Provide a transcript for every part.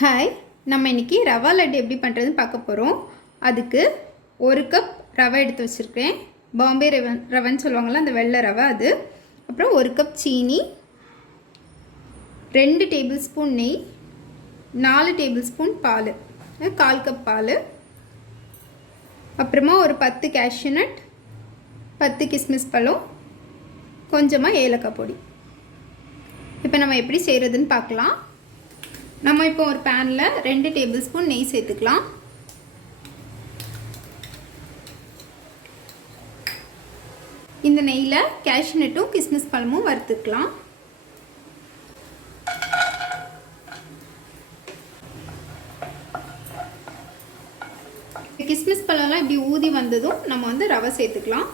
Hi, நம்ம இன்றைக்கி ரவா லட்டு எப்படி பண்ணுறதுன்னு பார்க்க போகிறோம். அதுக்கு 1 கப் ரவை எடுத்து வச்சுருக்கேன். பாம்பே ரவைன்னு சொல்லுவாங்கள்ல, அந்த வெள்ளை ரவை அது. அப்புறம் 1 கப் சீனி, 2 டேபிள் ஸ்பூன் நெய், 4 டேபிள் ஸ்பூன் பால், 1/4 கப் பால், அப்புறமா ஒரு 10 கேஷ்யூ நட், 10 கிஸ்மிஸ் பழம், கொஞ்சமாக ஏலக்காய் பொடி. இப்போ நம்ம எப்படி செய்கிறதுன்னு பார்க்கலாம். நம்ம இப்போ ஒரு பேனில் 2 டேபிள் ஸ்பூன் நெய் சேர்த்துக்கலாம். இந்த நெய்யில் கேஷ்யூ நட்டும் கிஸ்மிஸ் பழமும் வறுத்துக்கலாம். கிஸ்மிஸ் பழம்லாம் இப்படி ஊதி வந்ததும் நம்ம வந்து ரவை சேர்த்துக்கலாம்.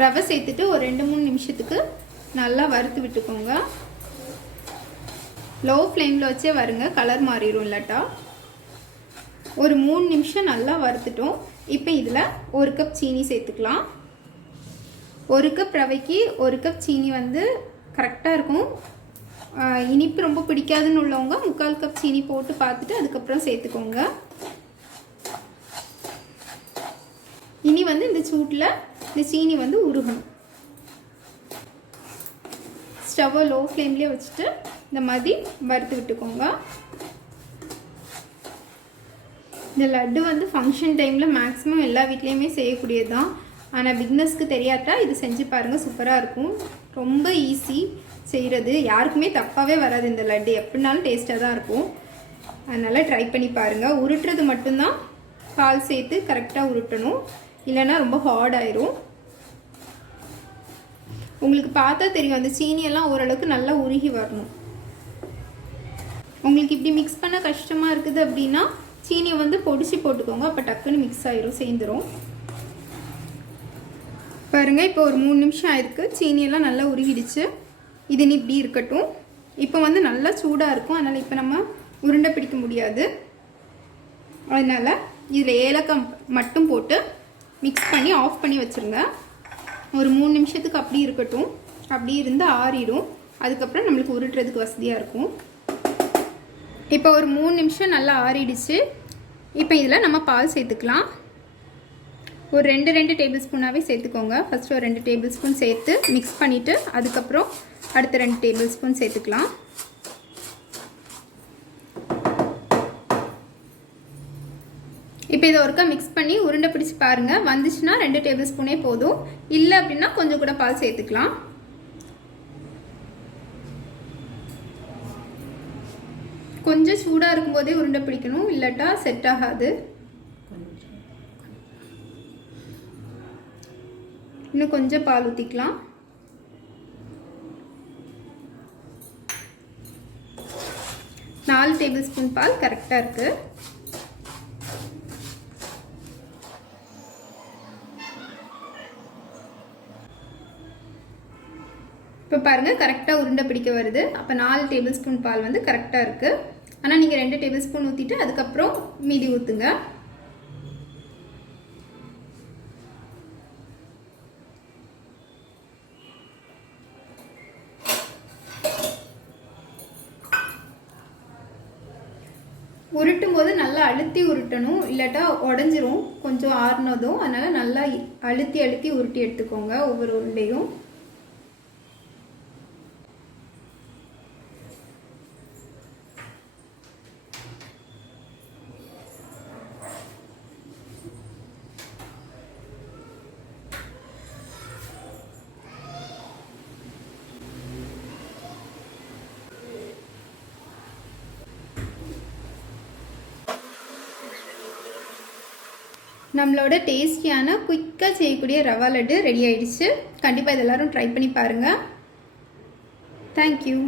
ரவை சேர்த்துட்டு ஒரு 2-3 நிமிஷத்துக்கு நல்லா வறுத்து விட்டுக்கோங்க. லோ ஃப்ளேமில் வச்சே வருங்க, கலர் மாறிடும் இல்லாட்டா. ஒரு 3 நிமிஷம் நல்லா வறுத்துட்டோம். இப்போ இதில் 1 கப் சீனி சேர்த்துக்கலாம். 1 கப் ரவைக்கு 1 கப் சீனி வந்து கரெக்டாக இருக்கும். இனிப்பு ரொம்ப பிடிக்காதுன்னு உள்ளவங்க 1/4 கப் சீனி போட்டு பார்த்துட்டு அதுக்கப்புறம் சேர்த்துக்கோங்க. இனி வந்து இந்த சூட்டில் இந்த சீனி வந்து உருகணும். ஸ்டவ்வை லோ ஃப்ளேம்லேயே வச்சுட்டு இந்த மாதிரி வறுத்து விட்டுக்கோங்க. இந்த லட்டு வந்து ஃபங்க்ஷன் டைமில் மேக்ஸிமம் எல்லா வீட்லேயுமே செய்யக்கூடியது தான். ஆனால் பிக்னஸ்க்கு தெரியாட்டா இது செஞ்சு பாருங்கள், சூப்பராக இருக்கும். ரொம்ப ஈஸி செய்கிறது, யாருக்குமே தப்பாகவே வராது. இந்த லட்டு எப்படினாலும் டேஸ்ட்டாக தான் இருக்கும். அதனால் ட்ரை பண்ணி பாருங்கள். உருட்டுறது மட்டும்தான் பால் சேர்த்து கரெக்டாக உருட்டணும், இல்லைன்னா ரொம்ப ஹார்ட் ஆயிரும். உங்களுக்கு பார்த்தா தெரியும், அந்த சீனியெல்லாம் ஓரளவுக்கு நல்லா உருகி வரணும். உங்களுக்கு இப்படி மிக்ஸ் பண்ண கஷ்டமாக இருக்குது அப்படின்னா சீனியை வந்து பொடிச்சு போட்டுக்கோங்க, அப்போ டக்குன்னு மிக்ஸ் ஆயிரும், சேர்ந்துடும். பாருங்கள், இப்போ ஒரு 3 நிமிஷம் ஆயிருக்கு, சீனியெல்லாம் நல்லா உருகிடுச்சு. இது இப்படி இருக்கட்டும். இப்போ வந்து நல்லா சூடாக இருக்கும், அதனால் இப்போ நம்ம உருண்டை பிடிக்க முடியாது. அதனால் இதில் ஏலக்காய் மட்டும் போட்டு மிக்ஸ் பண்ணி ஆஃப் பண்ணி வச்சுருங்க. ஒரு 3 நிமிஷத்துக்கு அப்படி இருக்கட்டும். அப்படி இருந்தால் ஆறிடும், அதுக்கப்புறம் நம்மளுக்கு உருட்டுறதுக்கு வசதியாக இருக்கும். இப்போ ஒரு 3 நிமிஷம் நல்லா ஆறிடுச்சு. இப்போ இதில் நம்ம பால் சேர்த்துக்கலாம். ஒரு 2 டேபிள் ஸ்பூனாகவே சேர்த்துக்கோங்க. ஃபஸ்ட்டு ஒரு 2 டேபிள் ஸ்பூன் சேர்த்து மிக்ஸ் பண்ணிவிட்டு அதுக்கப்புறம் அடுத்த 2 டேபிள் ஸ்பூன் சேர்த்துக்கலாம். இப்போ இதை ஒருக்கா மிக்ஸ் பண்ணி உருண்டை பிடிச்சி பாருங்கள். வந்துச்சுன்னா 2 டேபிள் ஸ்பூனே போதும். இல்லை அப்படின்னா கொஞ்சம் கூட பால் சேர்த்துக்கலாம். கொஞ்சம் சூடாக இருக்கும்போதே உருண்டை பிடிக்கணும், இல்லாட்டா செட் ஆகாது. இன்னும் கொஞ்சம் பால் ஊற்றிக்கலாம். நாலு டேபிள் ஸ்பூன் பால் கரெக்டாக இருக்குது. இப்போ பாருங்கள், கரெக்டாக உருண்டை பிடிக்க வருது. அப்போ 4 டேபிள் ஸ்பூன் பால் வந்து கரெக்டாக இருக்குது. ஆனால் நீங்கள் 2 டேபிள் ஸ்பூன் ஊற்றிட்டு அதுக்கப்புறம் மீதி ஊற்றுங்க. உருட்டும் போது நல்லா அழுத்தி உருட்டணும், இல்லாட்டா உடஞ்சிரும். கொஞ்சம் ஆறுனதும் அதனால் நல்லா அழுத்தி அழுத்தி உருட்டி எடுத்துக்கோங்க ஒவ்வொரு உருண்டையும். நம்மளோட டேஸ்டியான குயிக்காக செய்யக்கூடிய ரவா லட்டு ரெடி ஆயிடுச்சு. கண்டிப்பாக இது எல்லாரும் ட்ரை பண்ணி பாருங்கள். தேங்க்யூ.